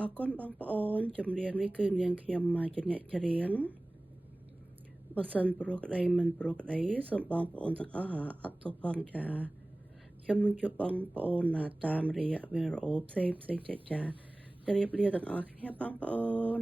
អរគុណបងប្អូនចម្រៀងនេះគឺនាងខ្ញុំមកជាអ្នកច្រៀងបើសិនព្រោះក្តីមិនព្រោះក្តីសូមបងប្អូនទាំងអស់អត់ទោសផងចាខ្ញុំនឹងជួបបងប្អូនតាមរយៈវីដេអូផ្សេងទៀតចាជម្រាបលាទាំងអស់គ្នាបងប្អូន